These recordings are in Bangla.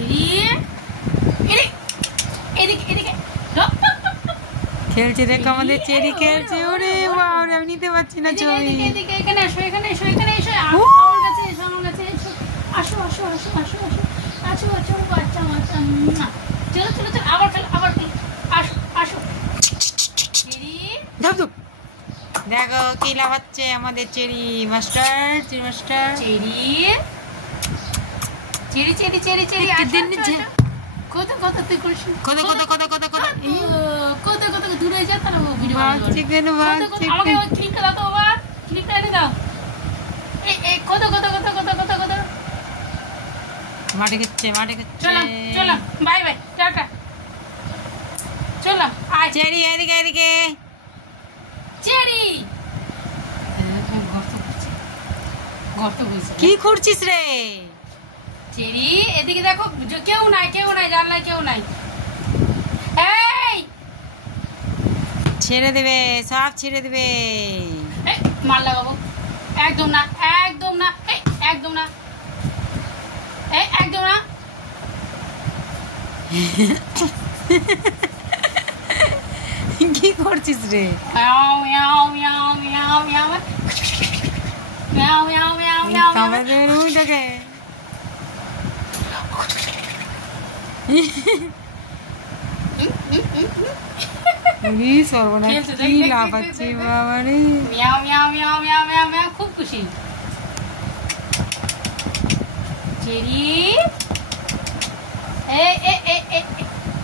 চেরি এদিকে এদিকে খেলছে দেখো আমাদের চেরি খেলছে। ওরে বাবা রে, আমি নিতে পারছি না ছবি। এদিকে এখানে এসো এখানে এসো এখানে এসো আমার কাছে এসো আমার কাছে এসো আসো আসো আসো আসো আসো আসো আসো বাচ্চা বাচ্চা চলো চলো চলো আবার খেলো আবার খেলো আসো আসো চেরি দেখো কি লাফাচ্ছে আমাদের cherry master. Cherry master cherry cherry cherry cherry cherry কত কত তুই করিস কত কত কত কত কত কত কত দূরে যা তারা ভিডিও ভাগছে কেন ভাগছে? আমাকে ওই ক্লিকটা দাও তো বাবা ক্লিকটা এনে দাও এই কত কত কত কত কত কত মাঠে গেছে মাঠে গেছে। চলো চলো বাই বাই টাটা চলো আয় চেরি এদিকে এদিকে। চেরি গর্ত হয়েছে কি করছিস রে? চেরি এদিকে দেখো কেউ নাই জানলায় কেউ নাই। এই ছেড়ে দেবে সব ছেড়ে দেবে। মার লাগাবো একদম না একদম না একদম না একদম না কি করছিস রে? মিয়াও মিয়াও মিয়াও মিয়াও মিয়াও মিয়াও মিয়াও মিয়াও মিয়াও আমাদের উঠে সর্বনাশ কি লাফাচ্ছে বাবা রে। মিয়াও মিয়াও মিয়াও মিয়াও মিয়াও মিয়াও খুব খুশি। চেরি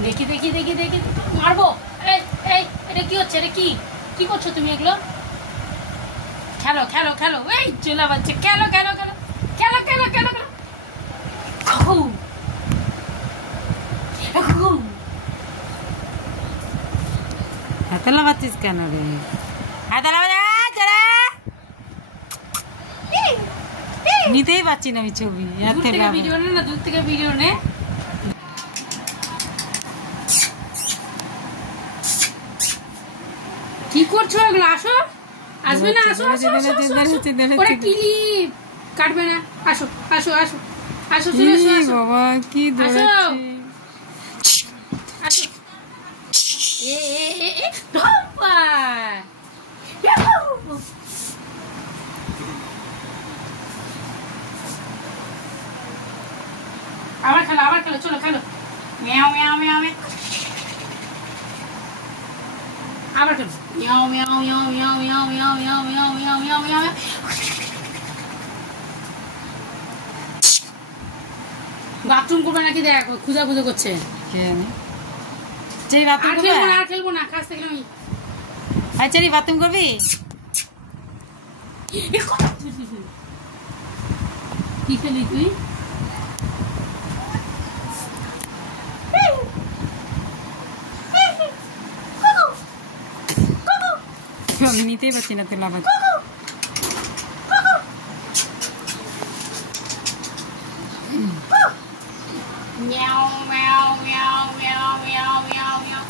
দেখি দেখি দেখি দেখি মারবো। এটা কি হচ্ছে? এটা কি করছো তুমি? এগুলো খেলো খেলো খেলো এই চলে বাচ্চা খেলো খেলো খেলো খেলো খেলো খেলো খেলো এত লাফাচ্ছিস কেন রে? নিতেই পারছি না আমি ছবি। ভিডিও নে না দূর থেকে ভিডিও নে। কি করছো এগুলো? আসো আসবে না আসো ওরা ক্লিপ কাটবে না। আসো আসো আসো আসো চলে আসো আসো বাবা কি দৌড়াচ্ছে। আসো ধপ্পা আবার খেলো চলো খেলো মিয়াও মিয়াও মিয়াও মিয়াও আবার খেলো মিয়াও মিয়াও মিয়াও মিয়াও মিয়াও মিয়াও মিয়াও মিয়াও মিয়াও মিয়াও মিয়াও মিয়াও বাথরুম করবে নাকি দেখ খুঁজা খুঁজা করছে। চেরি বাথরুম করবি? আর খেলবো না কাছ থেকে আমি। আই চেরি বাথরুম করবি? কি খেলি তুই? আমি নিতেই পারছি না তোর লাফাচ্ছি। Meow, meow, meow, meow, meow, meow, meow.